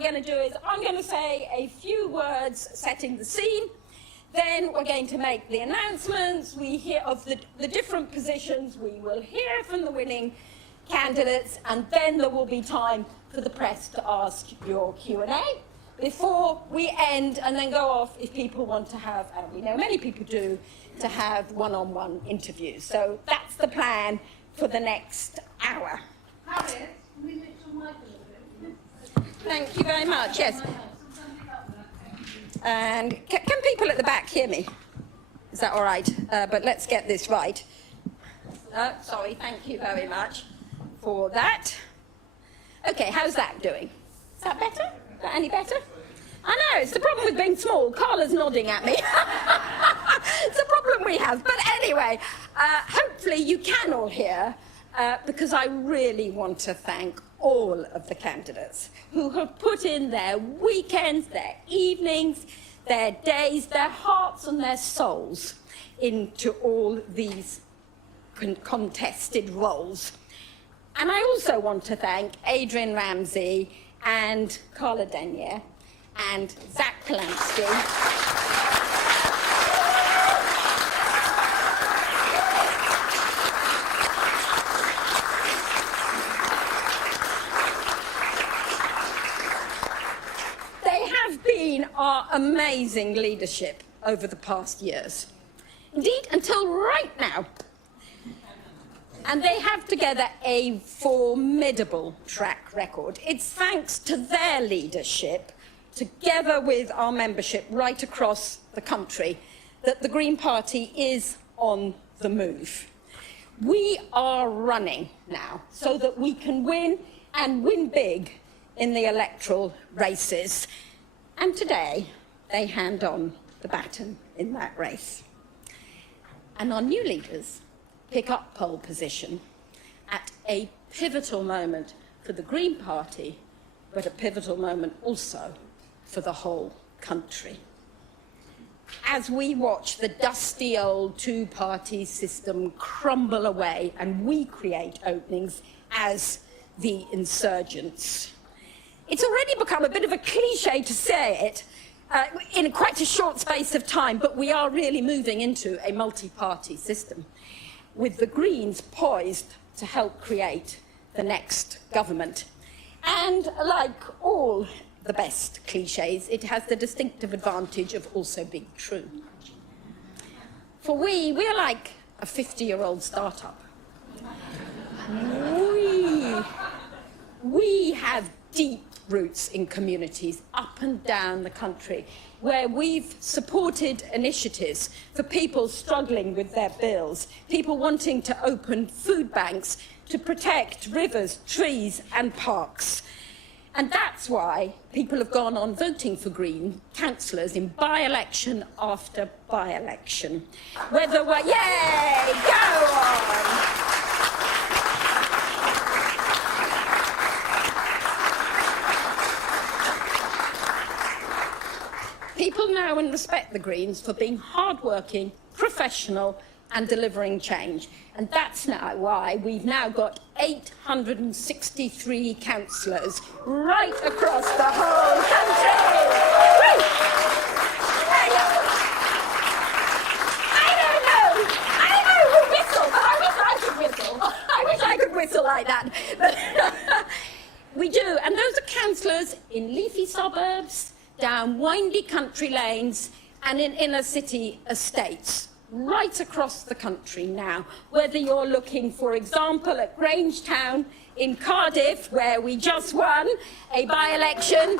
we're going to do is I'm going to say a few words setting the scene. Then we're going to make the announcements. We hear of the different positions. We will hear from the winning candidates, and then there will be time for the press to ask your Q&A before we end, and then go off if people want to have, and we know many people do, to have one-on-one interviews. So that's the plan for the next hour. Harriet, can we lift your mic a little bit? Thank you very much, yes. And can people at the back hear me? Is that all right? But let's get this right. Sorry, thank you very much for that. Okay, how's that doing? Is that better? Is that any better? I know, it's the problem with being small. Carla's nodding at me. It's a problem we have. But anyway, hopefully you can all hear, because I really want to thank all of the candidates who have put in their weekends, their evenings, their days, their hearts and their souls into all these contested roles. And I also want to thank Adrian Ramsay and Carla Denyer and Zack Polanski. They have been our amazing leadership over the past years. Indeed, until right now. And they have together a formidable track record. It's thanks to their leadership, together with our membership right across the country, that the Green Party is on the move. We are running now so that we can win, and win big, in the electoral races. And today, they hand on the baton in that race. And our new leaders pick up pole position at a pivotal moment for the Green Party, but a pivotal moment also for the whole country. As we watch the dusty old two-party system crumble away and we create openings as the insurgents. It's already become a bit of a cliche to say it in quite a short space of time, but we are really moving into a multi-party system, with the Greens poised to help create the next government. And like all the best cliches, it has the distinctive advantage of also being true. For we're like a 50-year-old startup. We have deep roots in communities up and down the country, where we've supported initiatives for people struggling with their bills, people wanting to open food banks to protect rivers, trees and parks. And that's why people have gone on voting for Green councillors in by-election after by-election. Whether we're, yay, go on! People know and respect the Greens for being hard-working, professional and delivering change. And that's now why we've now got 863 councillors right across the whole country. Woo! I know who whistle, but I wish I could whistle. I wish I could whistle like that. But we do, and those are councillors in leafy suburbs, down windy country lanes and in inner city estates, right across the country now. Whether you're looking, for example, at Grangetown in Cardiff, where we just won a by-election,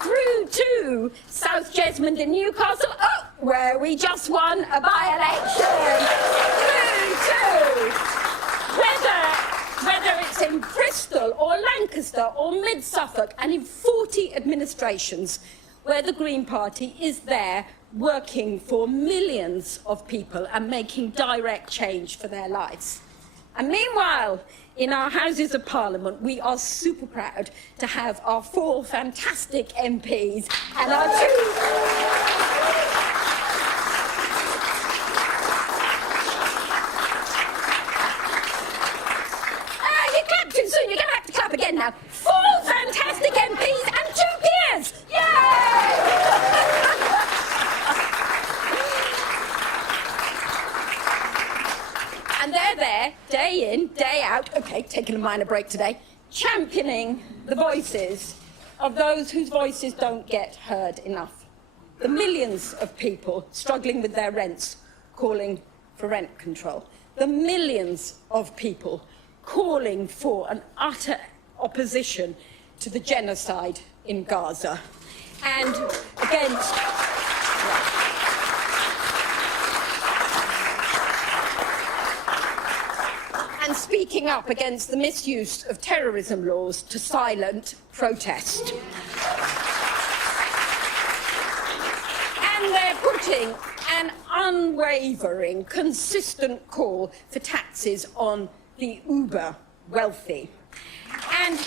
through to South Jesmond in Newcastle, where we just won a by-election, through to whether it's in Bristol or Lancaster or Mid-Suffolk, and in 40 administrations where the Green Party is there working for millions of people and making direct change for their lives. And meanwhile, in our Houses of Parliament, we are super proud to have our 4 fantastic MPs and our 2... now 4 fantastic MPs and 2 peers. Yay! And they're there, day in, day out, okay, taking a minor break today, championing the voices of those whose voices don't get heard enough. The millions of people struggling with their rents, calling for rent control. The millions of people calling for an utter opposition to the genocide in Gaza and against... and speaking up against the misuse of terrorism laws to silence protest. And they're putting an unwavering, consistent call for taxes on the uber wealthy. And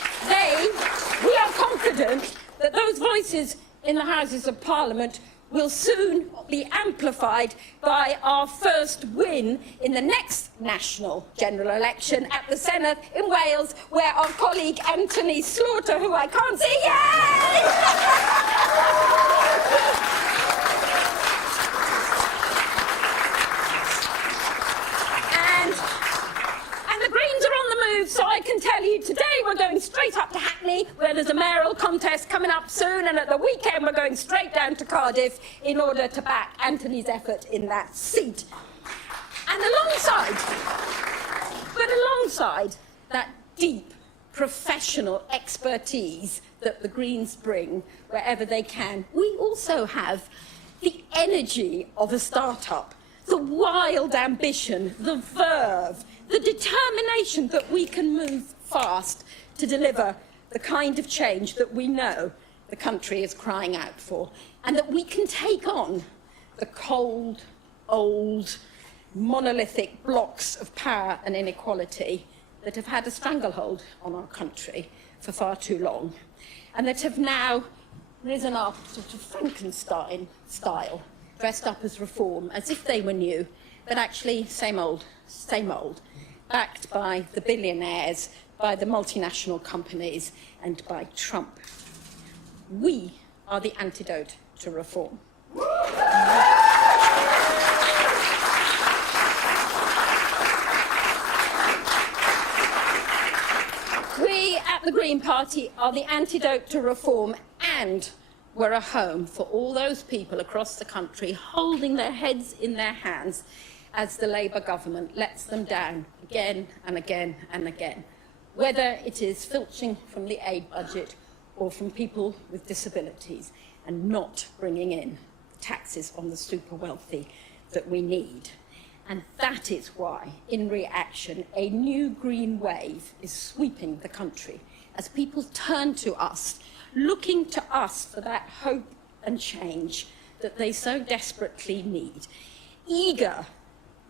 we are confident that those voices in the Houses of Parliament will soon be amplified by our first win in the next national general election at the Senedd in Wales, where our colleague Anthony Slaughter, who I can't see, and the Greens are on the move, so I can tell you today we're going straight up to Hackney, where there's a mayoral contest coming up soon, and at the weekend we're going straight down to Cardiff in order to back Anthony's effort in that seat. And alongside that deep professional expertise that the Greens bring wherever they can, we also have the energy of a start-up, the wild ambition, the verve, the determination that we can move fast to deliver the kind of change that we know the country is crying out for, and that we can take on the cold, old, monolithic blocks of power and inequality that have had a stranglehold on our country for far too long, and that have now risen up sort of Frankenstein style, dressed up as reform, as if they were new, but actually same old, backed by the billionaires, by the multinational companies, and by Trump. We are the antidote to reform. We at the Green Party are the antidote to reform, and we're a home for all those people across the country holding their heads in their hands as the Labour government lets them down again and again and again, whether it is filching from the aid budget or from people with disabilities and not bringing in taxes on the super wealthy that we need. And that is why, in reaction, a new green wave is sweeping the country as people turn to us, looking to us for that hope and change that they so desperately need, eager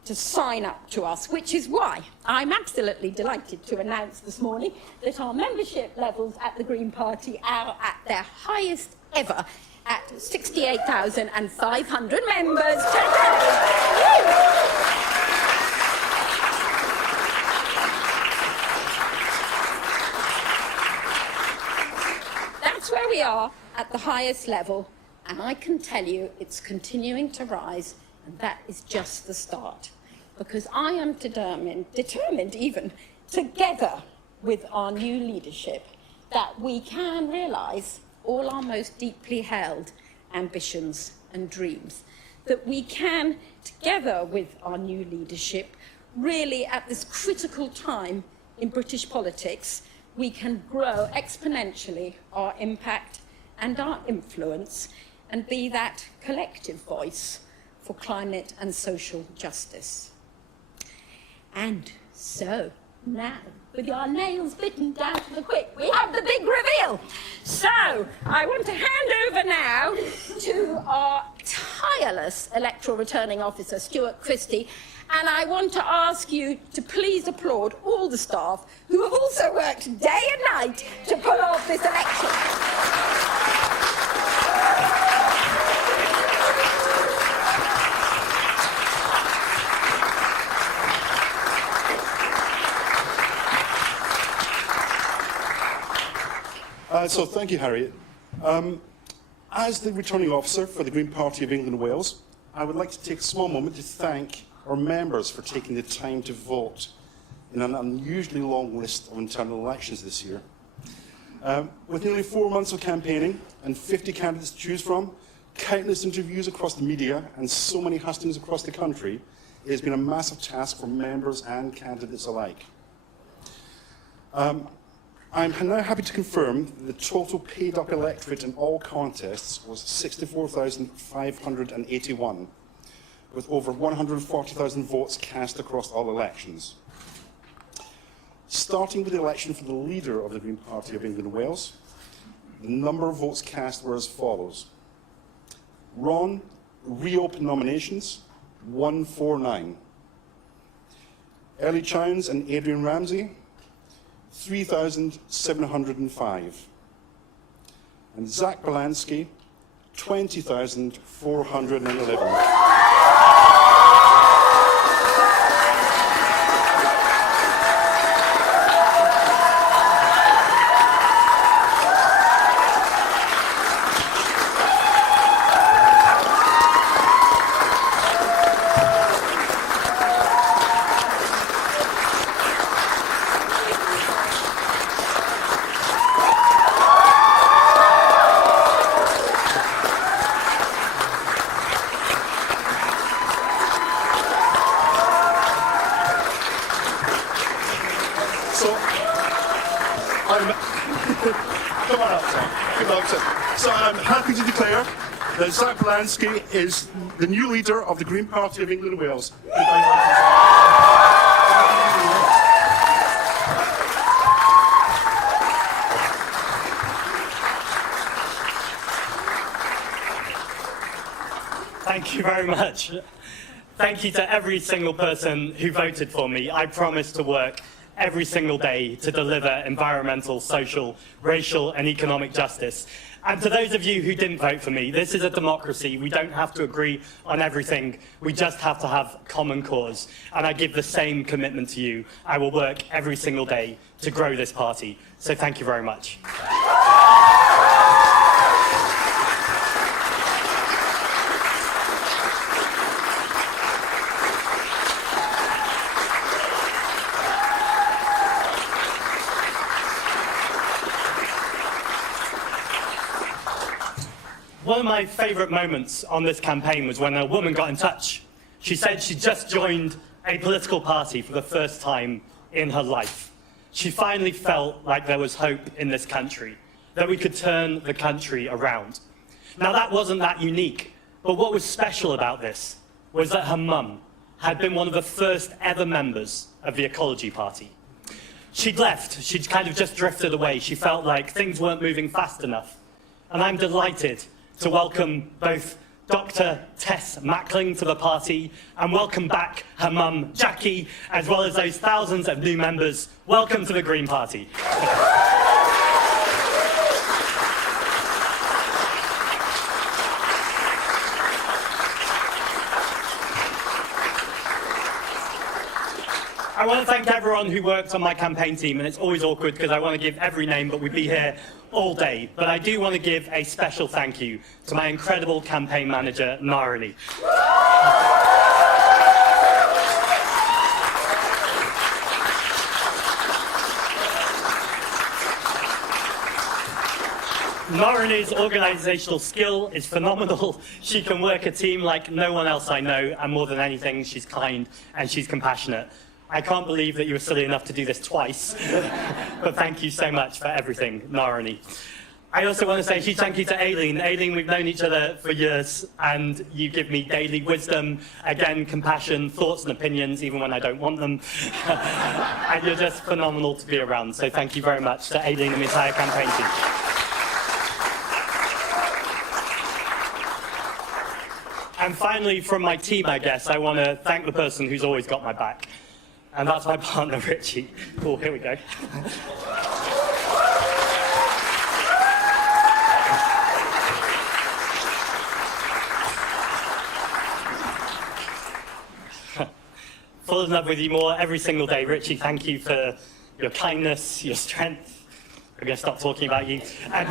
to sign up to us, which is why I'm absolutely delighted to announce this morning that our membership levels at the Green Party are at their highest ever at 68,500 members today. That's where we are at the highest level, and I can tell you it's continuing to rise, and that is just the start. Because I am determined even, together with our new leadership, that we can realise all our most deeply held ambitions and dreams. That we can, together with our new leadership, really at this critical time in British politics, we can grow exponentially our impact and our influence and be that collective voice for climate and social justice. And so, now, with our nails bitten down to the quick, we have the big reveal. So, I want to hand over now to our tireless electoral returning officer, Stuart Christie, and I want to ask you to please applaud all the staff who have also worked day and night to pull off this election. So thank you, Harriet. As the returning officer for the Green Party of England and Wales, I would like to take a small moment to thank our members for taking the time to vote in an unusually long list of internal elections this year. With nearly 4 months of campaigning and 50 candidates to choose from, countless interviews across the media and so many hustings across the country, it has been a massive task for members and candidates alike. I'm now happy to confirm that the total paid-up electorate in all contests was 64,581, with over 140,000 votes cast across all elections. Starting with the election for the leader of the Green Party of England and Wales, the number of votes cast were as follows. Ron, reopened nominations, 149. Ellie Chowns and Adrian Ramsay, 3,705. And Zack Polanski, 20,411. So I'm happy to declare that Zack Polanski is the new leader of the Green Party of England and Wales. Thank you very much. Thank you to every single person who voted for me. I promise to work every single day to deliver environmental, social, racial and economic justice. And to those of you who didn't vote for me, this is a democracy. We don't have to agree on everything. We just have to have common cause. And I give the same commitment to you. I will work every single day to grow this party. So thank you very much. One of my favourite moments on this campaign was when a woman got in touch. She said she just joined a political party for the first time in her life. She finally felt like there was hope in this country, that we could turn the country around. Now that wasn't that unique, but what was special about this was that her mum had been one of the first ever members of the Ecology Party. She'd left, she'd kind of just drifted away. She felt like things weren't moving fast enough. And I'm delighted to welcome both Dr. Tess Mackling to the party and welcome back her mum, Jackie, as well as those thousands of new members. Welcome to the Green Party. I want to thank everyone who worked on my campaign team, and it's always awkward because I want to give every name, but we'd be here all day. But I do want to give a special thank you to my incredible campaign manager, Narani. Narani's organisational skill is phenomenal. She can work a team like no one else I know, and more than anything, she's kind and she's compassionate. I can't believe that you were silly enough to do this twice, but thank you so much for everything, Narani. I also want to say a huge thank you to Aileen. Aileen, we've known each other for years, and you give me daily wisdom, again, compassion, thoughts and opinions, even when I don't want them. And you're just phenomenal to be around, so thank you very much to Aileen and the entire campaign team. And finally, from my team, I guess, I want to thank the person who's always got my back. And that's my partner, Richie. Oh, here we go. Fall in love with you more every single day. Richie, thank you for your kindness, your strength, I'm going to stop talking about you. And,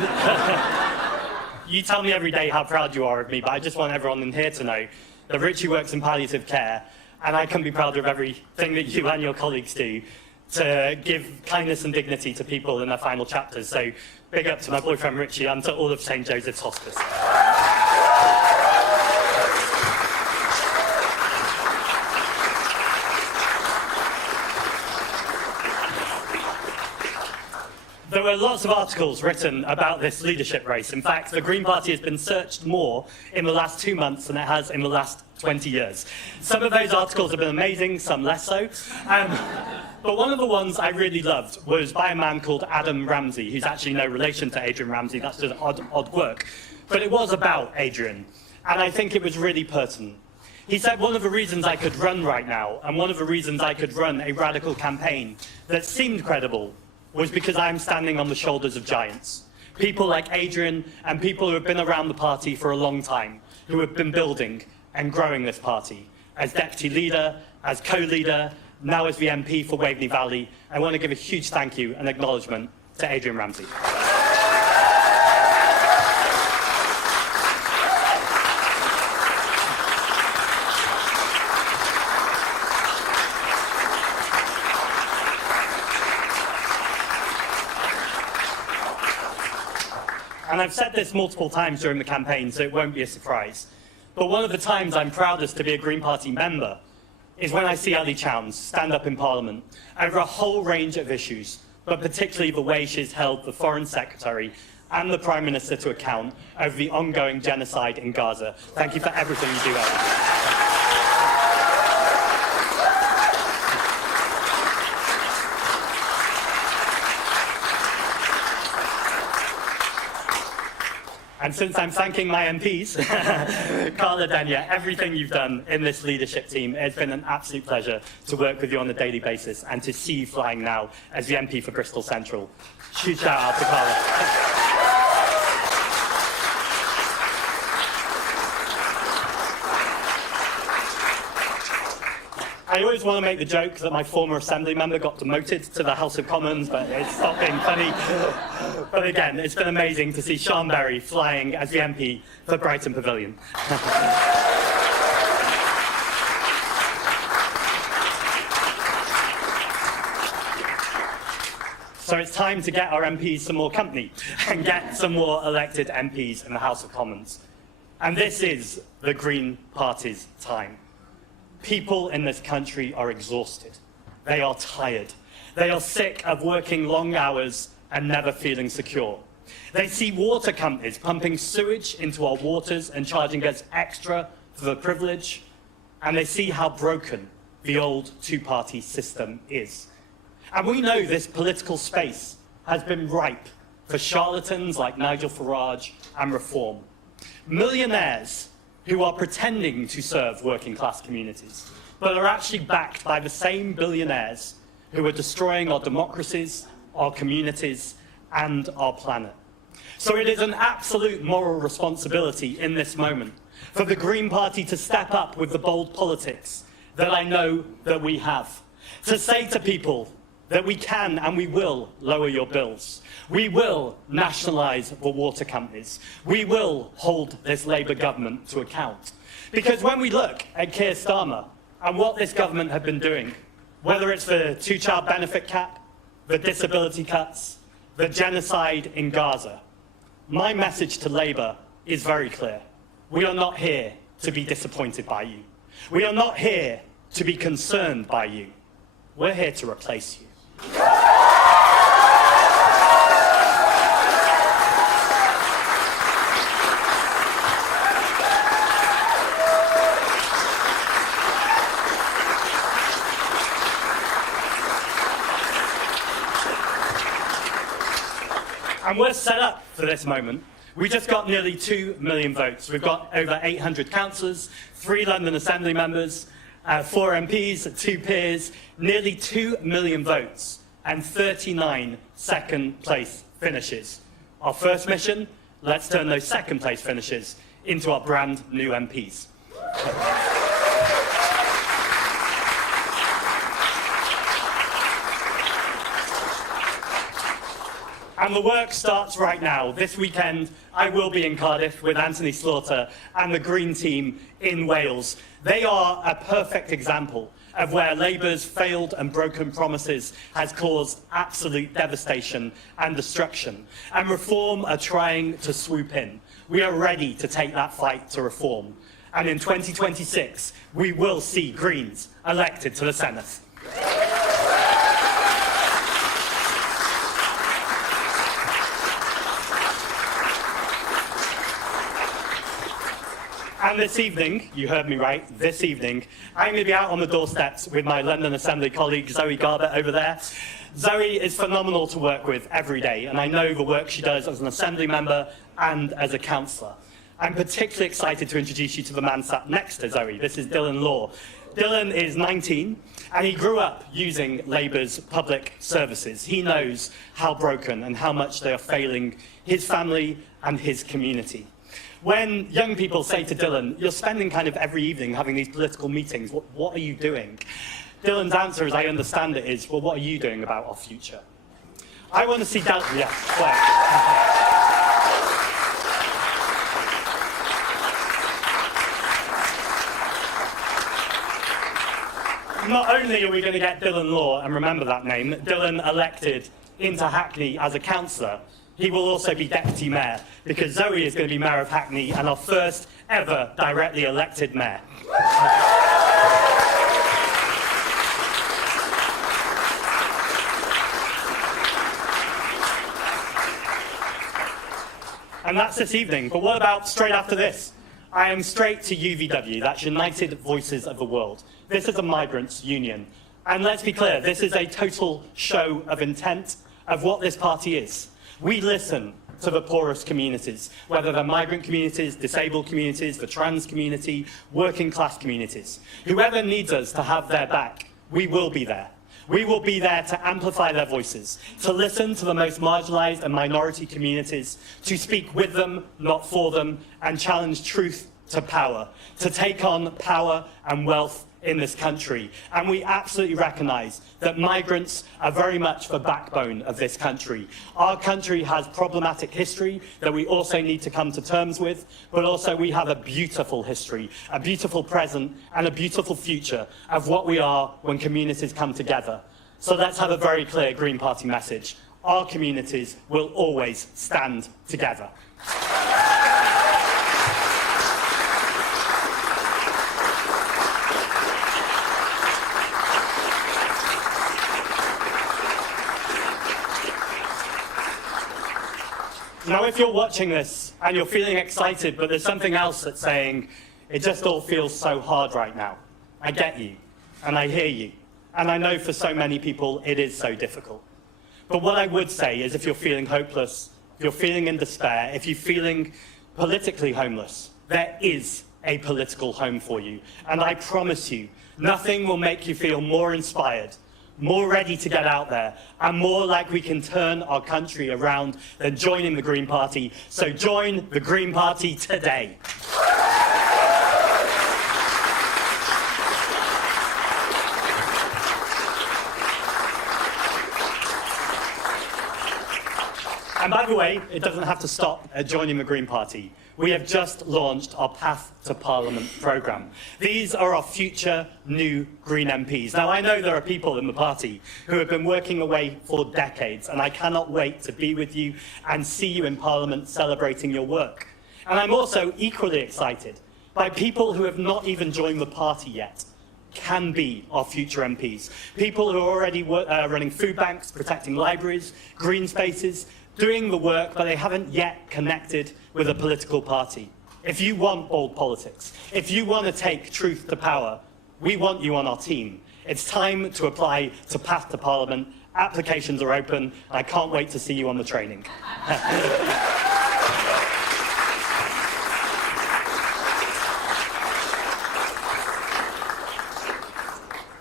you tell me every day how proud you are of me, but I just want everyone in here to know that Richie works in palliative care, and I can be proud of everything that you and your colleagues do to give kindness and dignity to people in their final chapters. So big up to my boyfriend Richie and to all of St. Joseph's Hospice. There were lots of articles written about this leadership race. In fact, the Green Party has been searched more in the last 2 months than it has in the last 20 years. Some of those articles have been amazing, some less so. But one of the ones I really loved was by a man called Adrian Ramsay, who's actually no relation to Adrian Ramsay. That's just odd work. But it was about Adrian, and I think it was really pertinent. He said one of the reasons I could run right now, and one of the reasons I could run a radical campaign that seemed credible, was because I'm standing on the shoulders of giants. People like Adrian and people who have been around the party for a long time, who have been building and growing this party. As deputy leader, as co-leader, now as the MP for Waveney Valley, I want to give a huge thank you and acknowledgement to Adrian Ramsay. And I've said this multiple times during the campaign, so it won't be a surprise. But one of the times I'm proudest to be a Green Party member is when I see Ellie Chowns stand up in Parliament over a whole range of issues, but particularly the way she's held the Foreign Secretary and the Prime Minister to account over the ongoing genocide in Gaza. Thank you for everything you do, Ellie. And since I'm thanking my MPs, Carla Denyer, everything you've done in this leadership team, it's been an absolute pleasure to work with you on a daily basis and to see you flying now as the MP for Bristol Central. Huge shout out to Carla. I always want to make the joke that my former Assembly member got demoted to the House of Commons, but it's stopped being funny. But again, it's been amazing to see Sean Berry flying as the MP for Brighton Pavilion. So it's time to get our MPs some more company and get some more elected MPs in the House of Commons. And this is the Green Party's time. People in this country are exhausted. They are tired. They are sick of working long hours and never feeling secure. They see water companies pumping sewage into our waters and charging us extra for the privilege, and they see how broken the old two-party system is. And we know this political space has been ripe for charlatans like Nigel Farage and Reform. Millionaires who are pretending to serve working-class communities, but are actually backed by the same billionaires who are destroying our democracies, our communities, and our planet. So it is an absolute moral responsibility in this moment for the Green Party to step up with the bold politics that I know that we have, to say to people that we can and we will lower your bills. We will nationalise the water companies. We will hold this Labour government to account. Because when we look at Keir Starmer and what this government have been doing, whether it's the two-child benefit cap, the disability cuts, the genocide in Gaza, my message to Labour is very clear. We are not here to be disappointed by you. We are not here to be concerned by you. We're here to replace you. And we're set up for this moment. We just got nearly 2 million votes. We've got over 800 councillors, 3 London Assembly members, 4 MPs, 2 peers, nearly 2 million votes, and 39 second-place finishes. Our first mission, let's turn those second-place finishes into our brand new MPs. And the work starts right now. This weekend, I will be in Cardiff with Anthony Slaughter and the Green team in Wales. They are a perfect example of where Labour's failed and broken promises has caused absolute devastation and destruction. And Reform are trying to swoop in. We are ready to take that fight to Reform. And in 2026, we will see Greens elected to the Senate. And this evening, you heard me right, this evening, I'm going to be out on the doorsteps with my London Assembly colleague, Zoe Garbutt, over there. Zoe is phenomenal to work with every day, and I know the work she does as an Assembly member and as a councillor. I'm particularly excited to introduce you to the man sat next to Zoe. This is Dylan Law. Dylan is 19, and he grew up using Labour's public services. He knows how broken and how much they are failing his family and his community. When young people say to Dylan, you're spending kind of every evening having these political meetings, what are you doing? Dylan's answer, as I understand it, is, well, what are you doing about our future? I want to see Dylan, yeah, Not only are we going to get Dylan Law, and remember that name, Dylan elected into Hackney as a councillor, he will also be deputy mayor, because Zoe is going to be mayor of Hackney and our first ever directly elected mayor. And that's this evening, but what about straight after this? I am straight to UVW, that's United Voices of the World. This is a migrants' union. And let's be clear, this is a total show of intent of what this party is. We listen to the poorest communities, whether they're migrant communities, disabled communities, the trans community, working class communities. Whoever needs us to have their back, we will be there. We will be there to amplify their voices, to listen to the most marginalised and minority communities, to speak with them, not for them, and challenge truth to power, to take on power and wealth in this country. And we absolutely recognise that migrants are very much the backbone of this country. Our country has problematic history that we also need to come to terms with, but also we have a beautiful history, a beautiful present, and a beautiful future of what we are when communities come together. So let's have a very clear Green Party message. Our communities will always stand together. Now, if you're watching this and you're feeling excited, but there's something else that's saying, it just all feels so hard right now. I get you, and I hear you, and I know for so many people it is so difficult. But what I would say is if you're feeling hopeless, if you're feeling in despair, if you're feeling politically homeless, there is a political home for you. And I promise you, nothing will make you feel more inspired, more ready to get out there, and more like we can turn our country around than joining the Green Party. So join the Green Party today. And by the way, it doesn't have to stop at joining the Green Party. We have just launched our Path to Parliament programme. These are our future new Green MPs. Now, I know there are people in the party who have been working away for decades, and I cannot wait to be with you and see you in Parliament celebrating your work. And I'm also equally excited by people who have not even joined the party yet, can be our future MPs. People who are already running food banks, protecting libraries, green spaces, doing the work, but they haven't yet connected with a political party. If you want bold politics, if you want to take truth to power, we want you on our team. It's time to apply to Path to Parliament. Applications are open. I can't wait to see you on the training.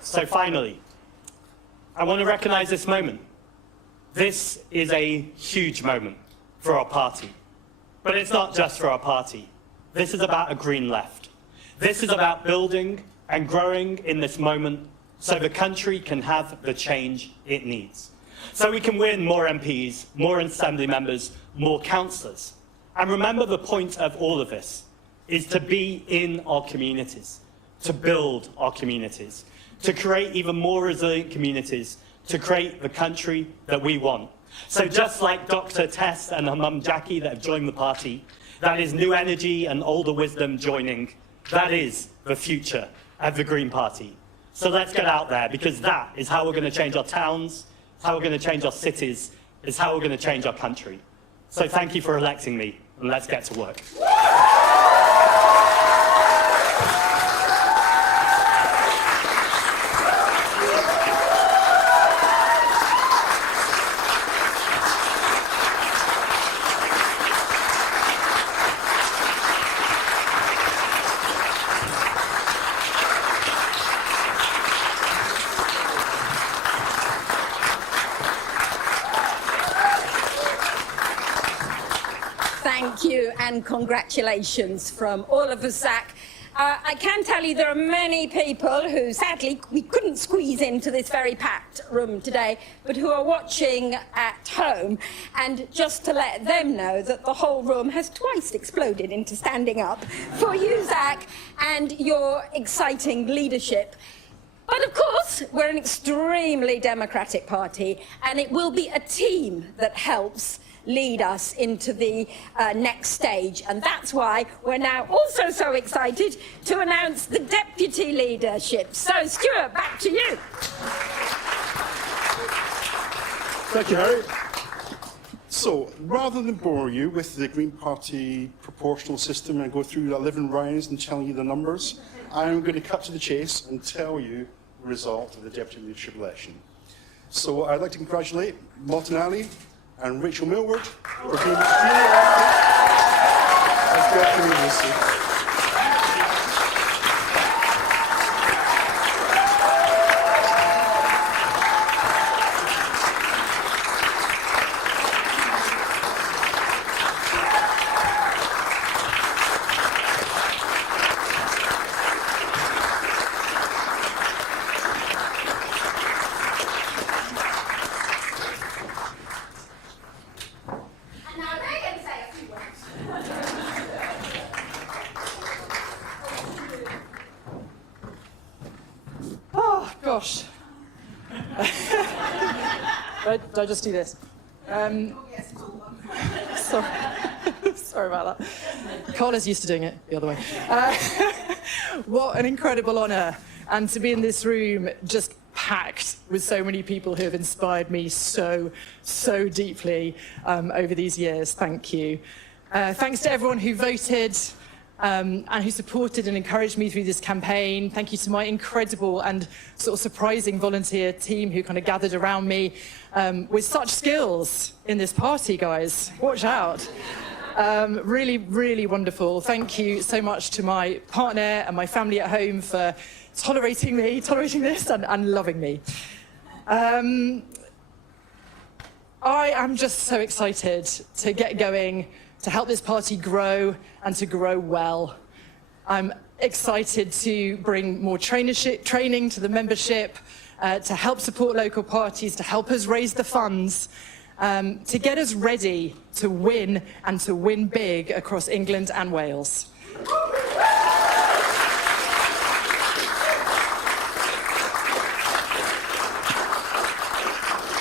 So finally, I want to recognise this moment. This is a huge moment for our party. But it's not just for our party. This is about a green left. This is about building and growing in this moment so the country can have the change it needs. so we can win more MPs, more assembly members, more councillors. And remember, the point of all of this is to be in our communities, to build our communities, to create even more resilient communities, to create the country that we want. So just like Dr. Tess and her mum Jackie that have joined the party, that is new energy and older wisdom joining. That is the future of the Green Party. So let's get out there, because that is how we're going to change our towns, it's how we're going to change our cities, it's how we're going to change our country. So thank you for electing me, and let's get to work. Thank you and congratulations from all of us, Zack. I can tell you there are many people who, sadly, we couldn't squeeze into this very packed room today, but who are watching at home. And just to let them know that the whole room has twice exploded into standing up for you, Zack, and your exciting leadership. But of course, we're an extremely democratic party, and it will be a team that helps lead us into the next stage. And that's why we're now also so excited to announce the deputy leadership. So, Stuart, back to you. Thank you, Harry. So, rather than bore you with the Green Party proportional system and go through 11 rounds and telling you the numbers, I'm going to cut to the chase and tell you the result of the deputy leadership election. So, I'd like to congratulate Martin Alley and Rachel Millward for being duly elected as deputy leaders. Gosh. Did I just do this? Sorry about that. Carla's used to doing it the other way. What an incredible honour. And to be in this room just packed with so many people who have inspired me so deeply over these years. Thank you. Thanks to everyone who voted and who supported and encouraged me through this campaign. Thank you to my incredible and sort of surprising volunteer team who kind of gathered around me with such skills in this party, guys. Watch out. Really wonderful. Thank you so much to my partner and my family at home for tolerating this and loving me. I am just so excited to get going, to help this party grow and to grow well. I'm excited to bring more training to the membership, to help support local parties, to help us raise the funds, to get us ready to win and to win big across England and Wales.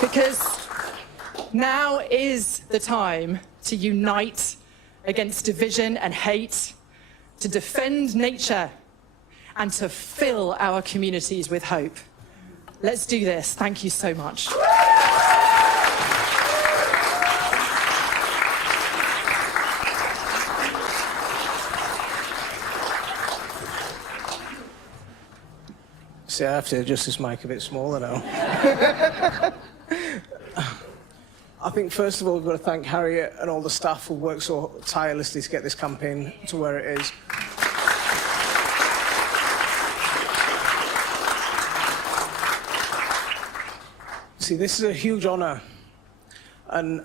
Because now is the time to unite against division and hate, to defend nature, and to fill our communities with hope. Let's do this. Thank you so much. See, I have to adjust this mic a bit smaller now. I think, first of all, we've got to thank Harriet and all the staff who worked so tirelessly to get this campaign to where it is. See, this is a huge honour. And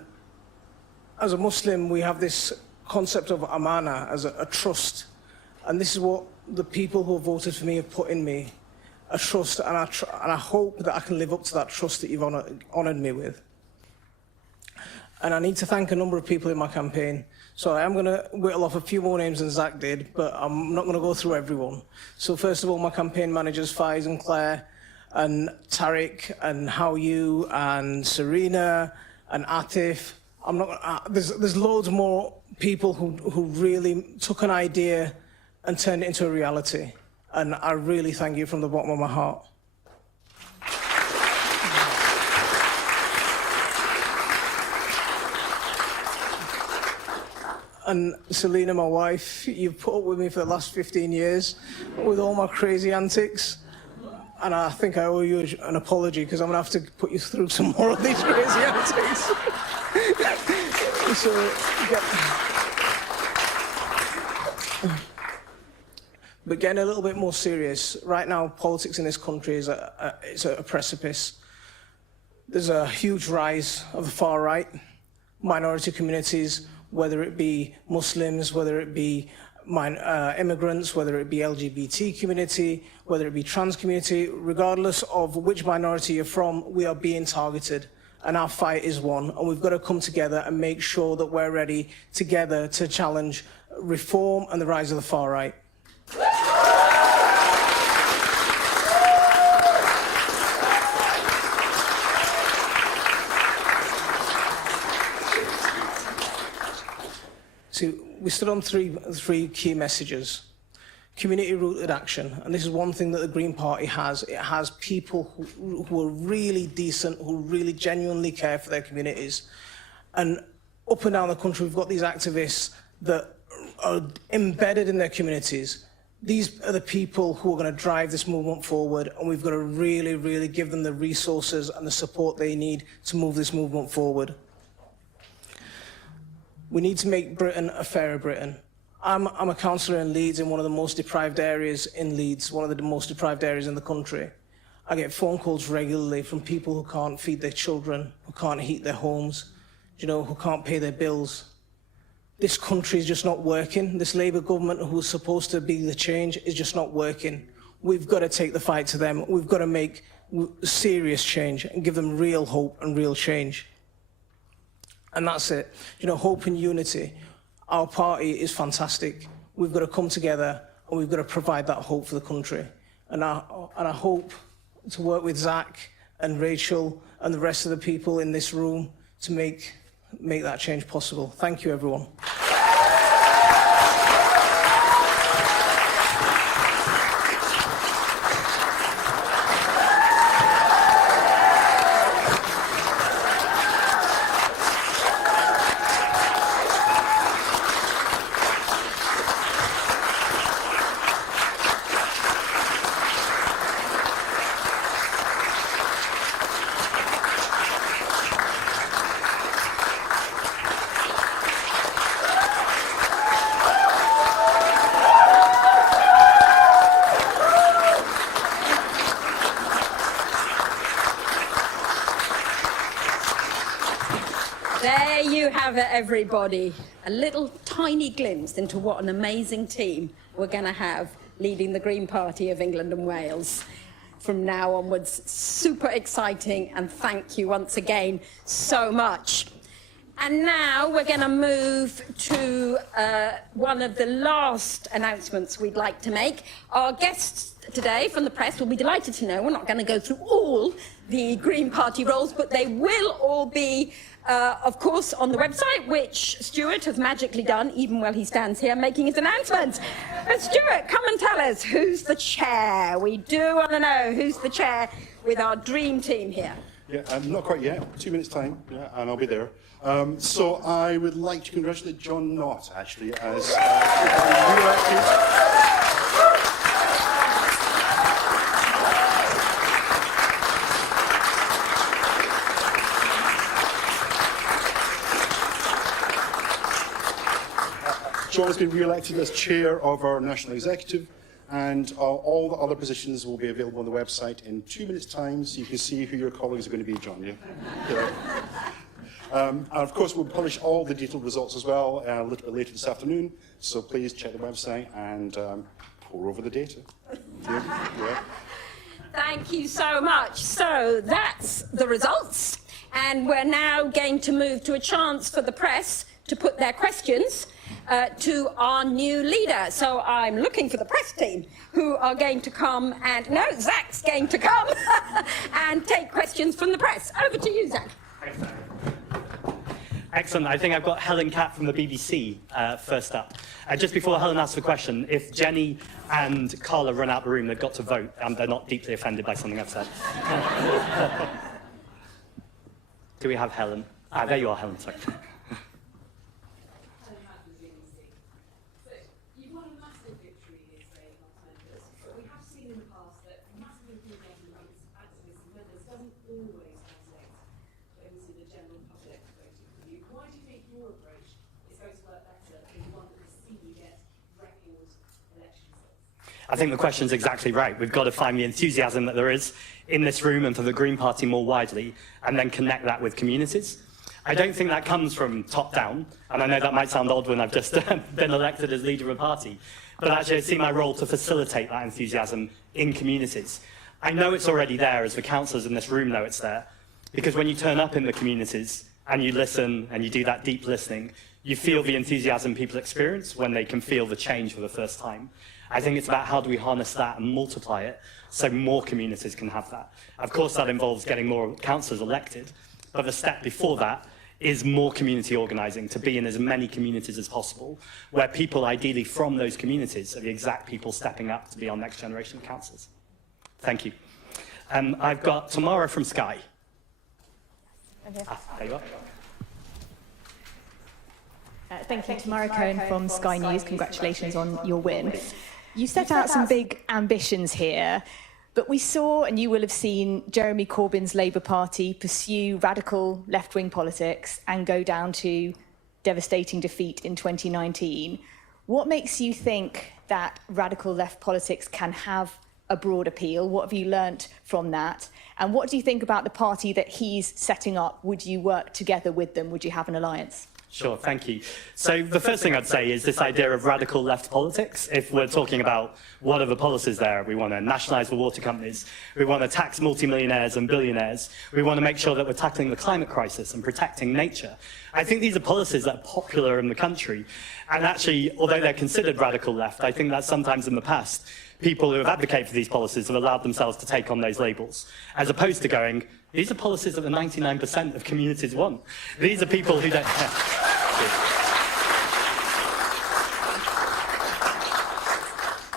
as a Muslim, we have this concept of amana as a trust. And this is what the people who have voted for me have put in me. a trust, and I hope that I can live up to that trust that you've honoured me with. And I need to thank a number of people in my campaign. So I am going to whittle off a few more names than Zack did, but I'm not going to go through everyone. So first of all, my campaign managers, Faiz and Claire, and Tariq, and How You, and Serena, and Atif. There's loads more people who really took an idea and turned it into a reality. And I really thank you from the bottom of my heart. And Selena, my wife, you've put up with me for the last 15 years with all my crazy antics. And I think I owe you an apology, because I'm going to have to put you through some more of these crazy antics. But getting a little bit more serious, right now politics in this country is it's a precipice. There's a huge rise of the far right, minority communities, whether it be Muslims, whether it be immigrants, whether it be LGBT community, whether it be trans community, regardless of which minority you're from, we are being targeted. And our fight is one, and we've got to come together and make sure that we're ready together to challenge reform and the rise of the far right. See, we stood on three key messages. Community-rooted action, and this is one thing that the Green Party has. It has people who are really decent, who really genuinely care for their communities. And up and down the country, we've got these activists that are embedded in their communities. These are the people who are going to drive this movement forward, and we've got to really, really give them the resources and the support they need to move this movement forward. We need to make Britain a fairer Britain. I'm a councillor in Leeds, in one of the most deprived areas in Leeds, one of the most deprived areas in the country. I get phone calls regularly from people who can't feed their children, who can't heat their homes, who can't pay their bills. This country is just not working. This Labour government, who was supposed to be the change, is just not working. We've got to take the fight to them. We've got to make serious change and give them real hope and real change. And that's it. Hope and unity. Our party is fantastic. We've got to come together, and we've got to provide that hope for the country. And I hope to work with Zack and Rachel and the rest of the people in this room to make that change possible. Thank you, everyone. There you have it, everybody. A little tiny glimpse into what an amazing team we're going to have leading the Green Party of England and Wales from now onwards. Super exciting, and thank you once again so much. And now we're going to move to one of the last announcements we'd like to make. Our guests today from the press will be delighted to know we're not going to go through all the Green Party roles, but they will all be, of course, on the website, which Stuart has magically done, even while he stands here making his announcements. But Stuart, come and tell us who's the chair. We do want to know who's the chair with our dream team here. Yeah, not quite yet. 2 minutes' time, yeah, and I'll be there. So I would like to congratulate John Knott, actually, as re-elected. John has been re-elected as chair of our national executive, and all the other positions will be available on the website in 2 minutes' time, so you can see who your colleagues are going to be, John. Yeah. And of course, we'll publish all the detailed results as well a little bit later this afternoon, so please check the website and pore over the data. Yeah. Thank you so much. So that's the results. And we're now going to move to a chance for the press to put their questions to our new leader. So I'm looking for the press team who are going to come and, no, Zack's going to come and take questions from the press. Over to you, Zack. Excellent. I think I've got Helen Catt from the BBC first up. Just before Helen asks the question, if Jenny and Carla run out the room, they've got to vote, and they're not deeply offended by something I've said. Do we have Helen? Ah, there you are, Helen. Sorry. I think the question's exactly right. We've got to find the enthusiasm that there is in this room and for the Green Party more widely, and then connect that with communities. I don't think that comes from top down, and I know that might sound odd when I've just been elected as leader of a party, but actually I see my role to facilitate that enthusiasm in communities. I know it's already there, as the councillors in this room know it's there, because when you turn up in the communities and you listen and you do that deep listening, you feel the enthusiasm people experience when they can feel the change for the first time. I think it's about how do we harness that and multiply it so more communities can have that. Of course, that involves getting more councillors elected, but the step before that is more community organising, to be in as many communities as possible, where people ideally from those communities are the exact people stepping up to be our next generation of councillors. Thank you. I've got Tamara from Sky. Okay. There you are. Thank you, Tamara Cohen from Sky News. Congratulations on your win. You set out some big ambitions here, but we saw, and you will have seen, Jeremy Corbyn's Labour Party pursue radical left-wing politics and go down to devastating defeat in 2019. What makes you think that radical left politics can have a broad appeal? What have you learnt from that? And what do you think about the party that he's setting up? Would you work together with them? Would you have an alliance? Sure, thank you. So the first thing I'd say is this idea of radical left politics. If we're talking about what are the policies there, we want to nationalise the water companies, we want to tax multimillionaires and billionaires, we want to make sure that we're tackling the climate crisis and protecting nature. I think these are policies that are popular in the country. And actually, although they're considered radical left, I think that sometimes in the past, people who have advocated for these policies have allowed themselves to take on those labels, as opposed to going, these are policies that the 99% of communities want. These are people who don't...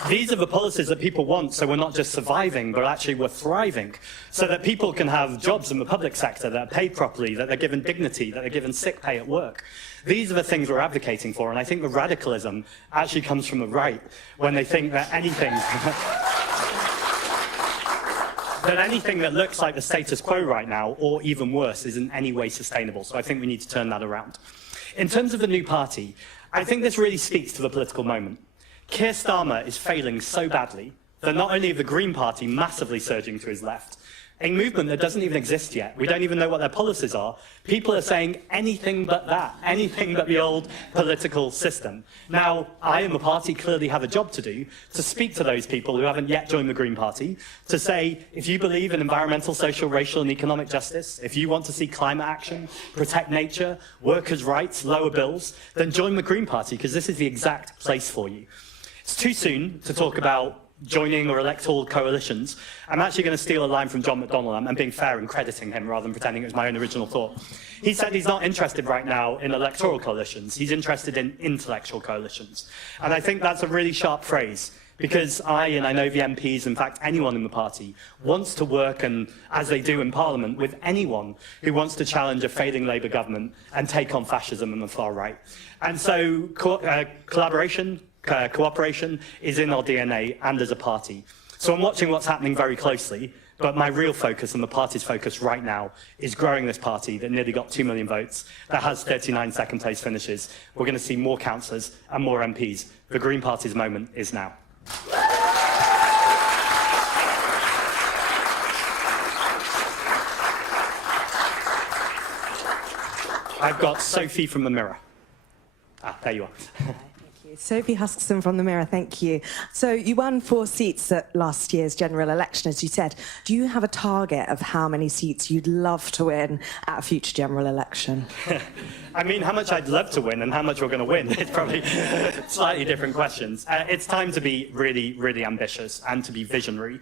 These are the policies that people want, so we're not just surviving, but actually we're thriving, so that people can have jobs in the public sector that are paid properly, that they're given dignity, that they're given sick pay at work. These are the things we're advocating for, and I think the radicalism actually comes from the right, when they think that anything... that anything that looks like the status quo right now, or even worse, is in any way sustainable. So I think we need to turn that around. In terms of the new party, I think this really speaks to the political moment. Keir Starmer is failing so badly that not only is the Green Party massively surging to his left, a movement that doesn't even exist yet. We don't even know what their policies are. People are saying anything but that, anything but the old political system. Now, I and the party clearly have a job to do to speak to those people who haven't yet joined the Green Party, to say, if you believe in environmental, social, racial and economic justice, if you want to see climate action, protect nature, workers' rights, lower bills, then join the Green Party, because this is the exact place for you. It's too soon to talk about joining or electoral coalitions. I'm actually going to steal a line from John McDonnell. I'm being fair and crediting him rather than pretending it was my own original thought. He said he's not interested right now in electoral coalitions. He's interested in intellectual coalitions. And I think that's a really sharp phrase, because I know the MPs, in fact anyone in the party, wants to work, and as they do in Parliament, with anyone who wants to challenge a failing Labour government and take on fascism and the far right. And so collaboration, cooperation is in our DNA and as a party. So I'm watching what's happening very closely, but my real focus and the party's focus right now is growing this party that nearly got 2 million votes, that has 39 second place finishes. We're going to see more councillors and more MPs. The Green Party's moment is now. I've got Sophie from the Mirror. Ah, there you are. Thank you. Sophie Huskisson from The Mirror, thank you. So you won 4 seats at last year's general election, as you said. Do you have a target of how many seats you'd love to win at a future general election? I mean, how much I'd love to win and how much we're going to win, it's probably slightly different questions. It's time to be really, really ambitious and to be visionary.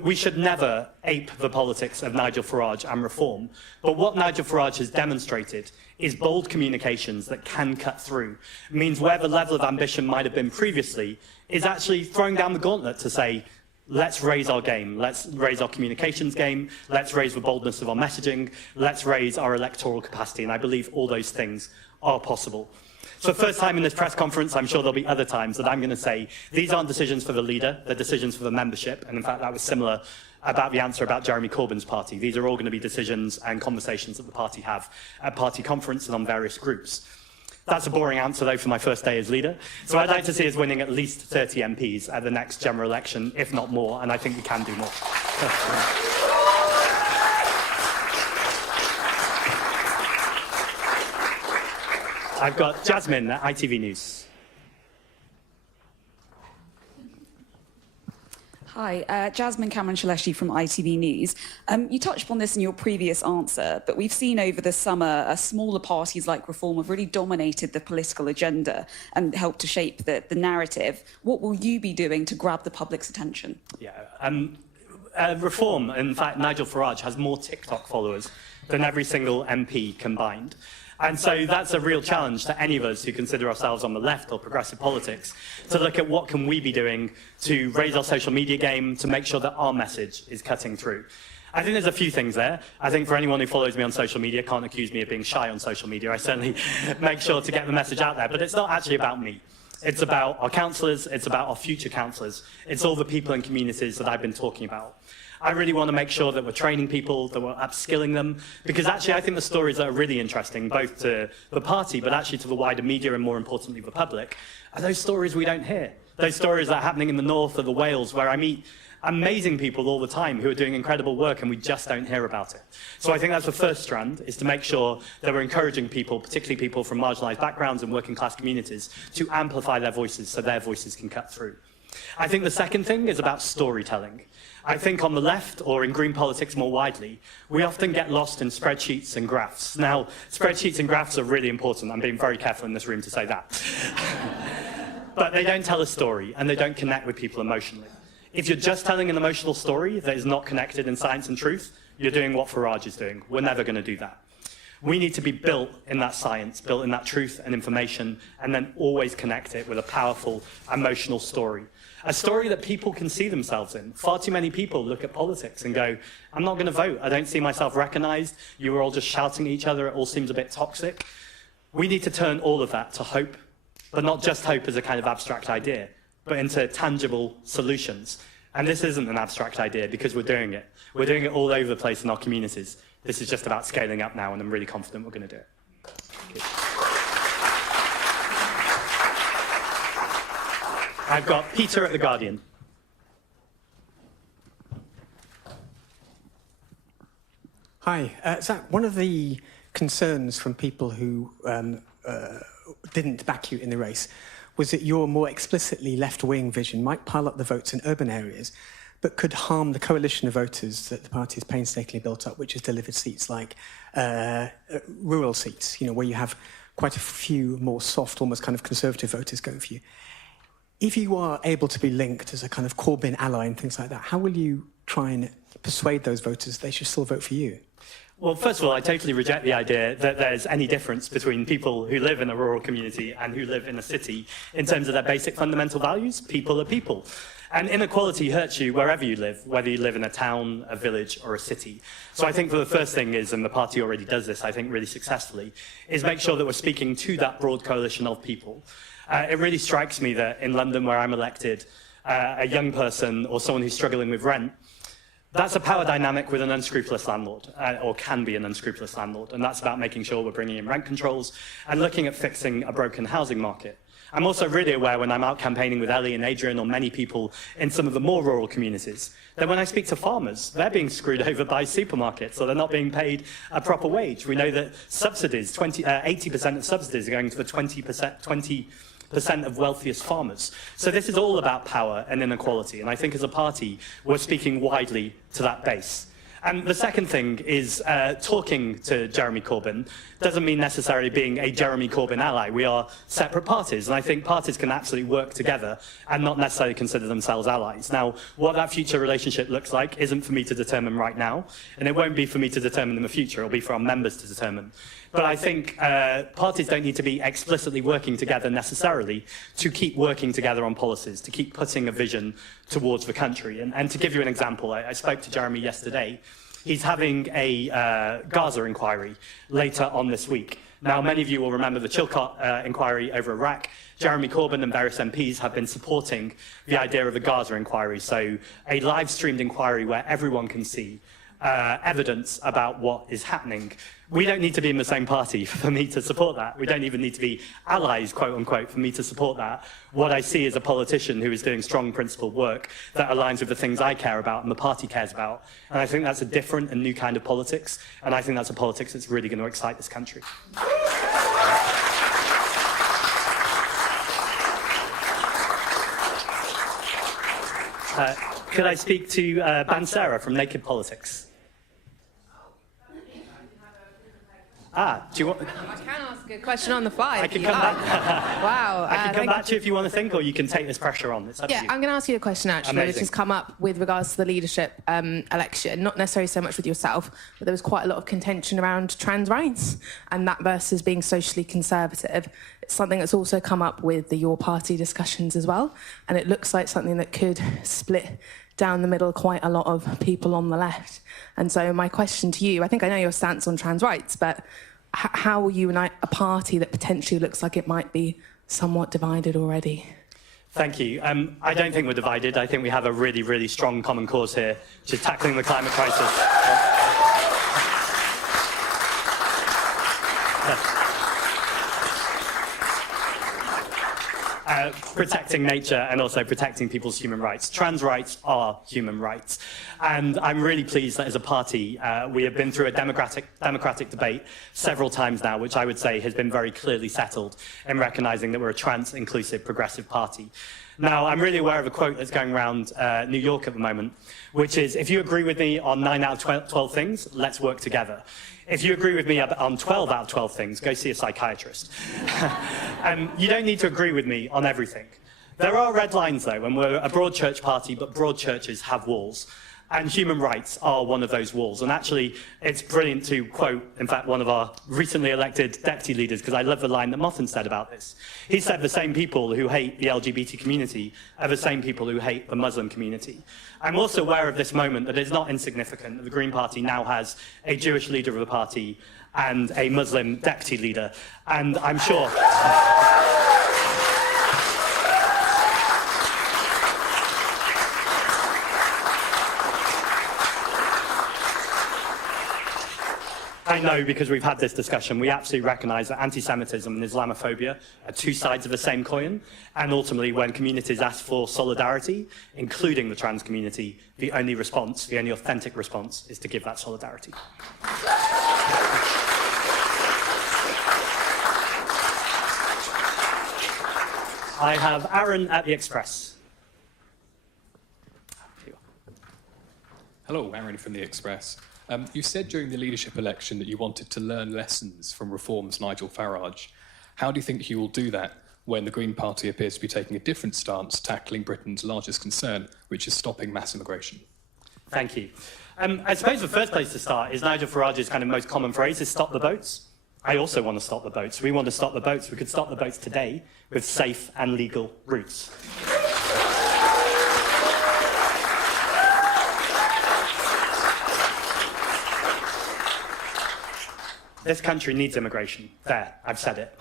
We should never ape the politics of Nigel Farage and reform. But what Nigel Farage has demonstrated is bold communications that can cut through. It means where the level of ambition might have been previously is actually throwing down the gauntlet to say, let's raise our game, let's raise our communications game, let's raise the boldness of our messaging, let's raise our electoral capacity. And I believe all those things are possible. So first time in this press conference, I'm sure there'll be other times that I'm going to say, these aren't decisions for the leader, they're decisions for the membership. And in fact, that was similar about the answer about Jeremy Corbyn's party. These are all going to be decisions and conversations that the party have at party conference and on various groups. That's a boring answer, though, for my first day as leader. So I'd like to see us winning at least 30 MPs at the next general election, if not more, and I think we can do more. I've got Jasmine at ITV News. Hi, Jasmine Cameron-Shaleshi from ITV News. You touched upon this in your previous answer, but we've seen over the summer smaller parties like Reform have really dominated the political agenda and helped to shape the narrative. What will you be doing to grab the public's attention? Yeah, Reform, in fact, Nigel Farage has more TikTok followers than every single MP combined. And so that's a real challenge to any of us who consider ourselves on the left or progressive politics, to look at what can we be doing to raise our social media game, to make sure that our message is cutting through. I think there's a few things there. I think for anyone who follows me on social media, can't accuse me of being shy on social media. I certainly make sure to get the message out there, but it's not actually about me. It's about our councillors, it's about our future councillors. It's all the people and communities that I've been talking about. I really want to make sure that we're training people, that we're upskilling them, because actually I think the stories that are really interesting, both to the party, but actually to the wider media and more importantly the public, are those stories we don't hear. Those stories that are happening in the north or the Wales, where I meet amazing people all the time who are doing incredible work and we just don't hear about it. So I think that's the first strand, is to make sure that we're encouraging people, particularly people from marginalised backgrounds and working class communities, to amplify their voices so their voices can cut through. I think the second thing is about storytelling. I think on the left, or in green politics more widely, we often get lost in spreadsheets and graphs. Now, spreadsheets and graphs are really important. I'm being very careful in this room to say that. But they don't tell a story, and they don't connect with people emotionally. If you're just telling an emotional story that is not connected in science and truth, you're doing what Farage is doing. We're never going to do that. We need to be built in that science, built in that truth and information, and then always connect it with a powerful, emotional story. A story that people can see themselves in. Far too many people look at politics and go, I'm not going to vote. I don't see myself recognised. You were all just shouting at each other. It all seems a bit toxic. We need to turn all of that to hope, but not just hope as a kind of abstract idea, but into tangible solutions. And this isn't an abstract idea because we're doing it. We're doing it all over the place in our communities. This is just about scaling up now, and I'm really confident we're going to do it. Thank you. I've got Peter at The Guardian. Hi. Zack, one of the concerns from people who didn't back you in the race was that your more explicitly left-wing vision might pile up the votes in urban areas, but could harm the coalition of voters that the party has painstakingly built up, which has delivered seats like rural seats, you know, where you have quite a few more soft, almost kind of conservative voters going for you. If you are able to be linked as a kind of Corbyn ally and things like that, how will you try and persuade those voters they should still vote for you? Well, first of all, I totally reject the idea that there's any difference between people who live in a rural community and who live in a city in terms of their basic fundamental values. People are people. And inequality hurts you wherever you live, whether you live in a town, a village, or a city. So I think the first thing is, and the party already does this, I think, really successfully, is make sure that we're speaking to that broad coalition of people. It really strikes me that in London, where I'm elected, a young person or someone who's struggling with rent, that's a power dynamic with an unscrupulous landlord, or can be an unscrupulous landlord. And that's about making sure we're bringing in rent controls and looking at fixing a broken housing market. I'm also really aware when I'm out campaigning with Ellie and Adrian or many people in some of the more rural communities, that when I speak to farmers, they're being screwed over by supermarkets, or they're not being paid a proper wage. We know that subsidies, 80% of subsidies are going to the 20 1% of wealthiest farmers. So this is all about power and inequality, and I think as a party, we're speaking widely to that base. And the second thing is talking to Jeremy Corbyn doesn't mean necessarily being a Jeremy Corbyn ally. We are separate parties, and I think parties can absolutely work together and not necessarily consider themselves allies. Now, what that future relationship looks like isn't for me to determine right now, and it won't be for me to determine in the future. It'll be for our members to determine. But I think parties don't need to be explicitly working together necessarily to keep working together on policies, to keep putting a vision towards the country. And to give you an example, I spoke to Jeremy yesterday. He's having a Gaza inquiry later on this week. Now, many of you will remember the Chilcot inquiry over Iraq. Jeremy Corbyn and various MPs have been supporting the idea of a Gaza inquiry, so a live-streamed inquiry where everyone can see evidence about what is happening. We don't need to be in the same party for me to support that. We don't even need to be allies, quote unquote, for me to support that. What I see is a politician who is doing strong principled work that aligns with the things I care about and the party cares about. And I think that's a different and new kind of politics. And I think that's a politics that's really going to excite this country. Could I speak to Bansara from Naked Politics? Do you want... I can ask a question on the fly. I can come back. Wow. I can come back to you if you want to think, or you can take this pressure on. It's up to you. I'm going to ask you a question, actually, which has come up with regards to the leadership election, not necessarily so much with yourself, but there was quite a lot of contention around trans rights and that versus being socially conservative. It's something that's also come up with the Your Party discussions as well, and it looks like something that could split down the middle quite a lot of people on the left. And so my question to you, I think I know your stance on trans rights, but how will you unite a party that potentially looks like it might be somewhat divided already? Thank you. I don't think we're divided. I think we have a really, really strong common cause here, which is tackling the climate crisis. Protecting nature and also protecting people's human rights. Trans rights are human rights. And I'm really pleased that as a party, we have been through a democratic debate several times now, which I would say has been very clearly settled in recognising that we're a trans-inclusive progressive party. Now, I'm really aware of a quote that's going around New York at the moment, which is, if you agree with me on 9 out of 12 things, let's work together. If you agree with me on 12 out of 12 things, go see a psychiatrist. You don't need to agree with me on everything. There are red lines, though, and we're a broad church party, but broad churches have walls. And human rights are one of those walls. And actually, it's brilliant to quote, in fact, one of our recently elected deputy leaders, because I love the line that Motton said about this. He said the same people who hate the LGBT community are the same people who hate the Muslim community. I'm also aware of this moment that it's not insignificant that the Green Party now has a Jewish leader of the party and a Muslim deputy leader. And I'm sure... I know, because we've had this discussion, we absolutely recognise that anti-Semitism and Islamophobia are two sides of the same coin, and ultimately when communities ask for solidarity, including the trans community, the only response, the only authentic response, is to give that solidarity. I have Aaron at the Express. Hello, Aaron from the Express. You said during the leadership election that you wanted to learn lessons from Reform's Nigel Farage. How do you think you will do that when the Green Party appears to be taking a different stance tackling Britain's largest concern, which is stopping mass immigration? Thank you. I suppose the first place to start is Nigel Farage's kind of most common phrase is stop the boats. I also want to stop the boats. We want to stop the boats. We could stop the boats today with safe and legal routes. This country needs immigration. There, I've said it.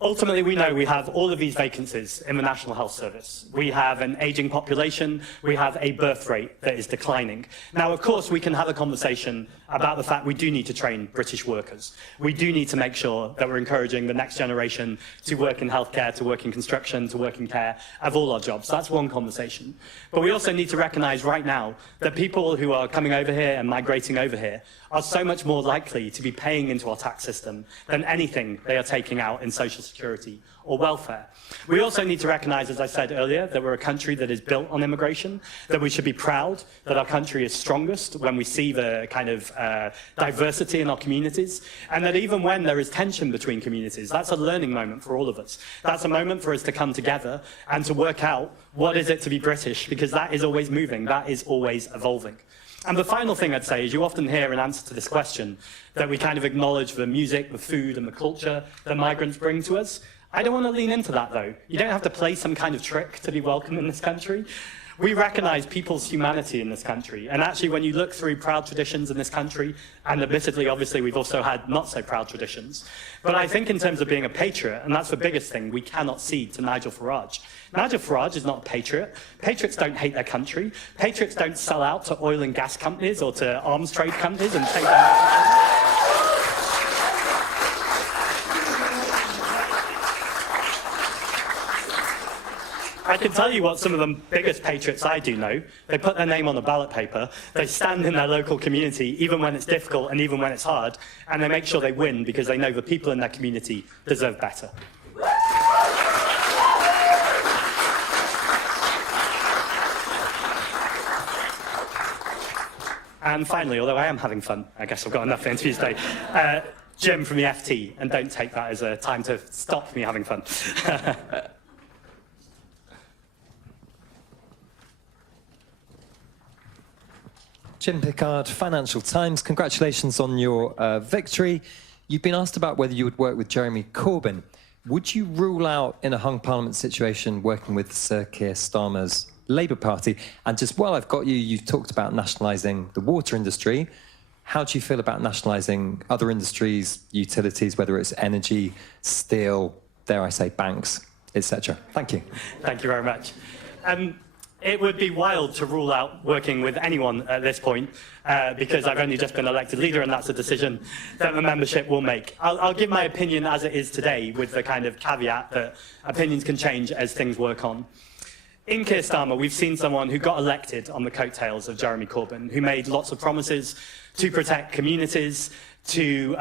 Ultimately, we know we have all of these vacancies in the National Health Service. We have an ageing population. We have a birth rate that is declining. Now, of course, we can have a conversation about the fact we do need to train British workers. We do need to make sure that we're encouraging the next generation to work in healthcare, to work in construction, to work in care, of all our jobs. That's one conversation. But we also need to recognise right now that people who are coming over here and migrating over here are so much more likely to be paying into our tax system than anything they are taking out in social security or welfare. We also need to recognise, as I said earlier, that we're a country that is built on immigration, that we should be proud that our country is strongest when we see the kind of diversity in our communities, and that even when there is tension between communities, that's a learning moment for all of us. That's a moment for us to come together and to work out what is it to be British, because that is always moving, that is always evolving. And the final thing I'd say is you often hear in answer to this question that we kind of acknowledge the music, the food and the culture that migrants bring to us. I don't want to lean into that, though. You don't have to play some kind of trick to be welcome in this country. We recognise people's humanity in this country. And actually, when you look through proud traditions in this country, and admittedly, obviously, we've also had not so proud traditions, but I think in terms of being a patriot, and that's the biggest thing, we cannot cede to Nigel Farage. Nigel Farage is not a patriot. Patriots don't hate their country. Patriots don't sell out to oil and gas companies or to arms trade companies and take their... I can tell you what some of the biggest patriots I do know. They put their name on a ballot paper, they stand in their local community, even when it's difficult and even when it's hard, and they make sure they win because they know the people in their community deserve better. And finally, although I am having fun, I guess I've got enough for interviews today, Jim from the FT, and don't take that as a time to stop me having fun. Jim Pickard, Financial Times. Congratulations on your victory. You've been asked about whether you would work with Jeremy Corbyn. Would you rule out, in a hung parliament situation, working with Sir Keir Starmer's Labour Party? And just while I've got you, you've talked about nationalising the water industry. How do you feel about nationalising other industries, utilities, whether it's energy, steel, dare I say, banks, etc.? Thank you. Thank you very much. It would be wild to rule out working with anyone at this point, because I've only just been elected leader, and that's a decision that the membership will make. I'll give my opinion as it is today, with the kind of caveat that opinions can change as things work on. In Keir Starmer, we've seen someone who got elected on the coattails of Jeremy Corbyn, who made lots of promises to protect communities, to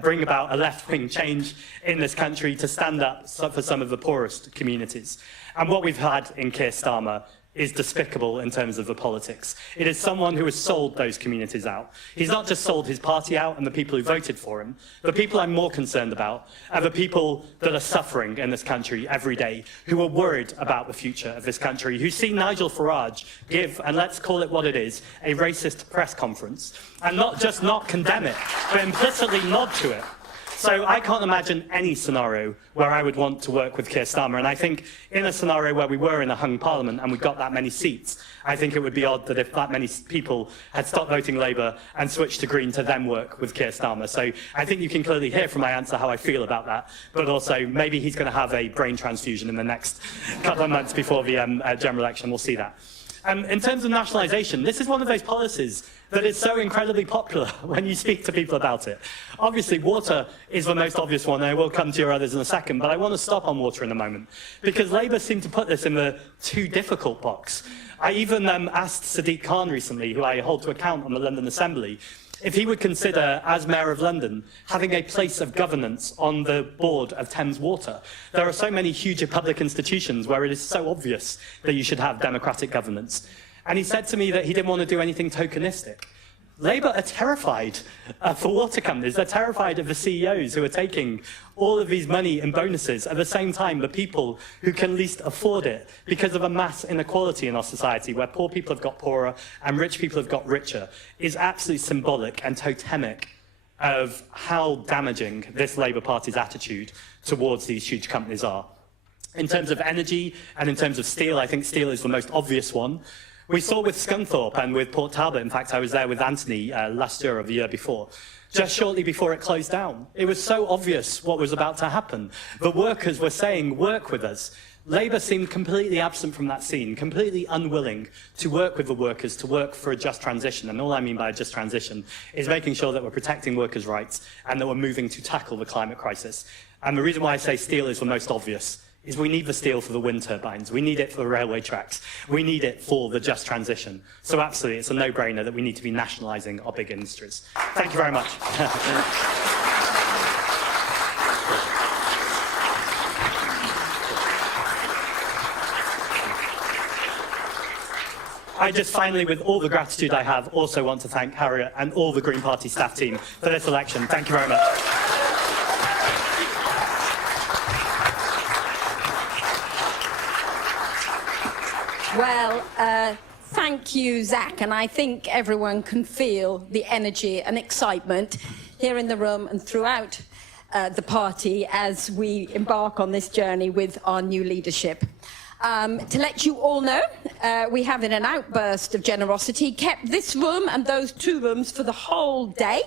bring about a left-wing change in this country, to stand up for some of the poorest communities. And what we've had in Keir Starmer is despicable in terms of the politics. It is someone who has sold those communities out. He's not just sold his party out and the people who voted for him. The people I'm more concerned about are the people that are suffering in this country every day, who are worried about the future of this country, who see Nigel Farage give, and let's call it what it is, a racist press conference, and not just not condemn it, but implicitly nod to it. So I can't imagine any scenario where I would want to work with Keir Starmer. And I think in a scenario where we were in a hung parliament and we got that many seats, I think it would be odd that if that many people had stopped voting Labour and switched to Green to then work with Keir Starmer. So I think you can clearly hear from my answer how I feel about that. But also, maybe he's going to have a brain transfusion in the next couple of months before the general election. We'll see that. In terms of nationalisation, this is one of those policies that is so incredibly popular when you speak to people about it. Obviously, water is the most obvious one, and I will come to your others in a second, but I want to stop on water in a moment, because Labour seem to put this in the too difficult box. I even asked Sadiq Khan recently, who I hold to account on the London Assembly, if he would consider, as Mayor of London, having a place of governance on the board of Thames Water. There are so many huge public institutions where it is so obvious that you should have democratic governance. And he said to me that he didn't want to do anything tokenistic. Labour are terrified for water companies. They're terrified of the CEOs who are taking all of these money and bonuses. At the same time, the people who can least afford it, because of a mass inequality in our society where poor people have got poorer and rich people have got richer, is absolutely symbolic and totemic of how damaging this Labour Party's attitude towards these huge companies are. In terms of energy and in terms of steel, I think steel is the most obvious one. We saw with Scunthorpe and with Port Talbot, in fact, I was there with Anthony last year or the year before, just shortly before it closed down. It was so obvious what was about to happen. The workers were saying, work with us. Labour seemed completely absent from that scene, completely unwilling to work with the workers, to work for a just transition. And all I mean by a just transition is making sure that we're protecting workers' rights and that we're moving to tackle the climate crisis. And the reason why I say steel is the most obvious is we need the steel for the wind turbines, we need it for the railway tracks, we need it for the just transition. So absolutely, it's a no-brainer that we need to be nationalising our big industries. Thank you very much. I just finally, with all the gratitude I have, also want to thank Harriet and all the Green Party staff team for this election. Thank you very much. Well, thank you, Zack, and I think everyone can feel the energy and excitement here in the room and throughout the party as we embark on this journey with our new leadership. To let you all know, we have, in an outburst of generosity, kept this room and those 2 rooms for the whole day.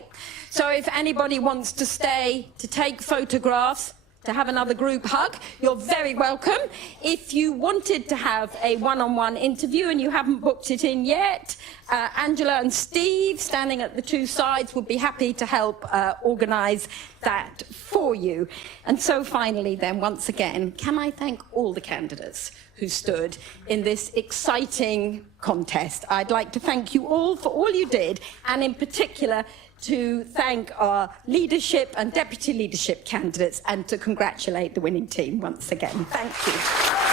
So if anybody wants to stay to take photographs, to have another group hug, you're very welcome. If you wanted to have a one-on-one interview and you haven't booked it in yet, Angela and Steve, standing at the 2 sides, would be happy to help organise that for you. And so finally then, once again, can I thank all the candidates who stood in this exciting contest. I'd like to thank you all for all you did, and in particular to thank our leadership and deputy leadership candidates, and to congratulate the winning team once again. Thank you.